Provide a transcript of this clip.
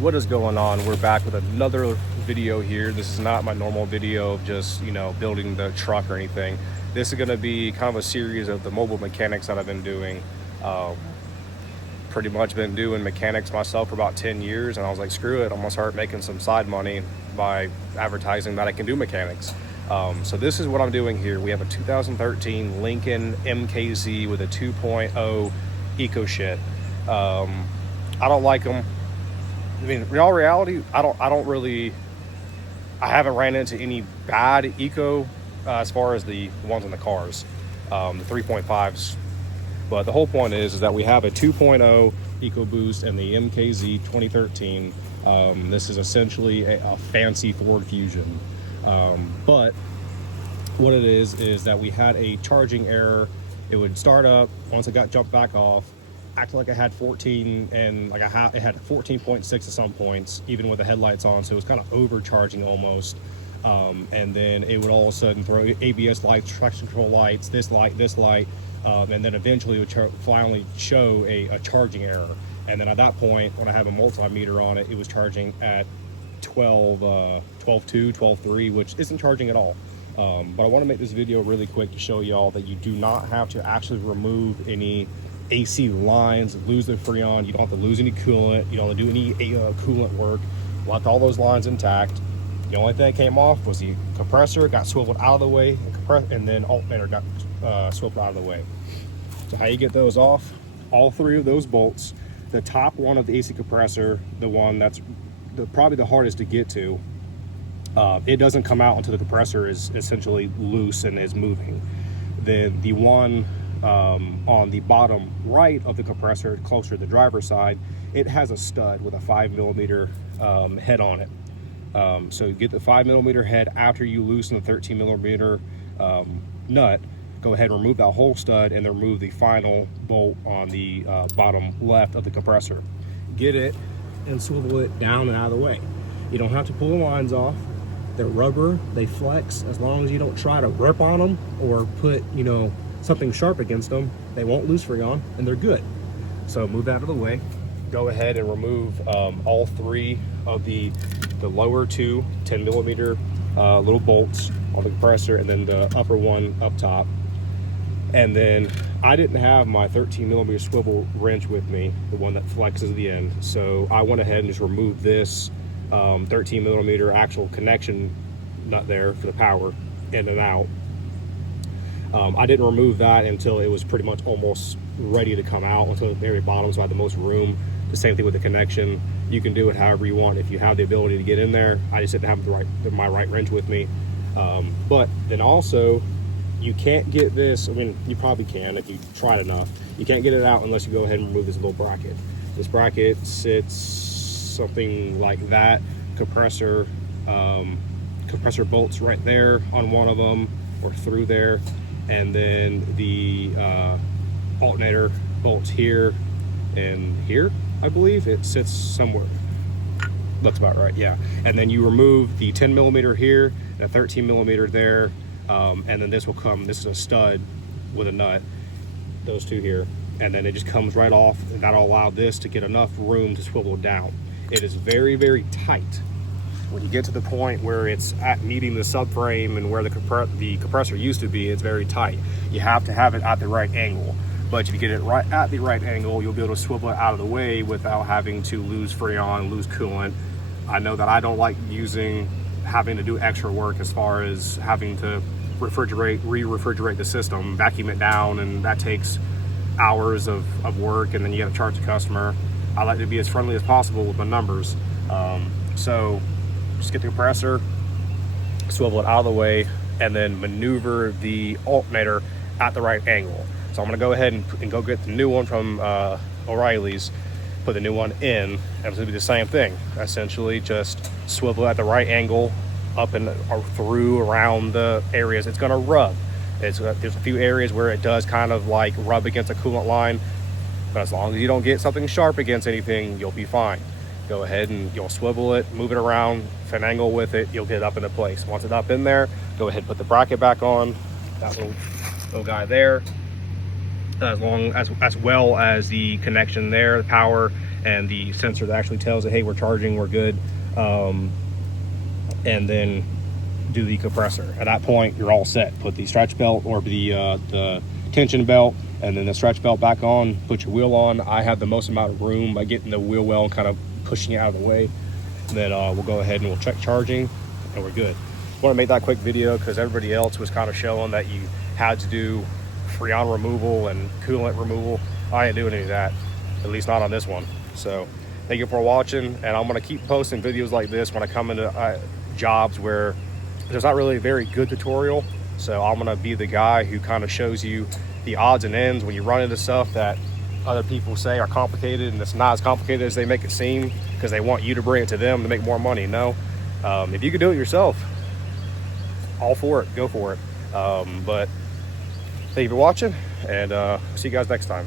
What is going on? We're back with another video here. This is not my normal video of just, you know, building the truck or anything. This is going to be kind of a series of the mobile mechanics that I've been doing. Pretty much been doing mechanics myself for about 10 years, and I was like, screw it, I'm gonna start making some side money by advertising that I can do mechanics. So this is what I'm doing here. We have a 2013 Lincoln MKZ with a 2.0 eco shit. I don't like them. I mean, in all reality, I haven't ran into any bad eco as far as the ones in the cars, the 3.5s. But the whole point is that we have a 2.0 EcoBoost and the MKZ 2013. This is essentially a fancy Ford Fusion. But what it is that we had a charging error. It would start up, once it got jumped back off, acted like it had 14, and like it had 14.6 at some points, even with the headlights on, so it was kind of overcharging almost. And then it would all of a sudden throw ABS lights, traction control lights, this light, and then eventually it would finally show a charging error. And then at that point, when I have a multimeter on it, it was charging at 12.2, 12.3, which isn't charging at all. But I want to make this video really quick to show y'all that you do not have to actually remove any AC lines, lose the Freon. You don't have to lose any coolant. You don't have to do any coolant work. Left all those lines intact. The only thing that came off was the compressor got swiveled out of the way, and then alternator got swiveled out of the way. So how you get those off? All three of those bolts. The top one of the AC compressor, the one that's probably the hardest to get to, it doesn't come out until the compressor is essentially loose and is moving. Then the one on the bottom right of the compressor, closer to the driver's side, it has a stud with a 5mm head on it. So you get the 5mm head after you loosen the 13mm nut. Go ahead and remove that whole stud and then remove the final bolt on the bottom left of the compressor. Get it and swivel it down and out of the way. You don't have to pull the lines off. They're rubber, they flex. As long as you don't try to rip on them or put, you know, something sharp against them, they won't lose Freon, and they're good. So move that out of the way. Go ahead and remove all three of the lower two 10mm little bolts on the compressor, and then the upper one up top. And then I didn't have my 13mm swivel wrench with me, the one that flexes at the end. So I went ahead and just removed this 13mm actual connection nut there for the power in and out. I didn't remove that until it was pretty much almost ready to come out, until the very bottom, so I had the most room. The same thing with the connection. You can do it however you want if you have the ability to get in there. I just didn't have my right wrench with me. But then also, you can't get this, I mean, you probably can if you tried enough. You can't get it out unless you go ahead and remove this little bracket. This bracket sits something like that. Compressor bolts right there on one of them, or through there. And then the alternator bolts here and here, I believe. It sits somewhere. Looks about right, yeah. And then you remove the 10mm here, and a 13mm there. And then this will come, this is a stud with a nut, those two here, and then it just comes right off, and that'll allow this to get enough room to swivel down. It is very, very tight. When you get to the point where it's at meeting the subframe and where the compressor used to be, it's very tight. You have to have it at the right angle. But if you get it right at the right angle, you'll be able to swivel it out of the way without having to lose Freon, lose coolant. I know that I don't like having to do extra work as far as having to re-refrigerate the system, vacuum it down, and that takes hours of work, and then you got to charge the customer. I like to be as friendly as possible with my numbers. So just get the compressor, swivel it out of the way, and then maneuver the alternator at the right angle. So I'm gonna go ahead and go get the new one from O'Reilly's, put the new one in, and it's gonna be the same thing. Essentially just swivel at the right angle, up and through around the areas it's gonna rub. There's a few areas where it does kind of like rub against a coolant line, but as long as you don't get something sharp against anything, you'll be fine. Go ahead and you'll swivel it, move it around, finagle with it, you'll get it up into place. Once it's up in there, go ahead and put the bracket back on, that little guy there, as well as the connection there, the power, and the sensor that actually tells it, hey, we're charging, we're good. And then do the compressor. At that point, you're all set. Put the stretch belt or the tension belt, and then the stretch belt back on, put your wheel on. I have the most amount of room by getting the wheel well and kind of pushing it out of the way. And then we'll go ahead and we'll check charging, and we're good. I want to make that quick video because everybody else was kind of showing that you had to do Freon removal and coolant removal. I ain't doing any of that, at least not on this one. So thank you for watching, and I'm going to keep posting videos like this when I come into jobs where there's not really a very good tutorial. So I'm going to be the guy who kind of shows you the odds and ends when you run into stuff that other people say are complicated, and it's not as complicated as they make it seem because they want you to bring it to them to make more money. No, if you can do it yourself, all for it, go for it. But thank you for watching, and see you guys next time.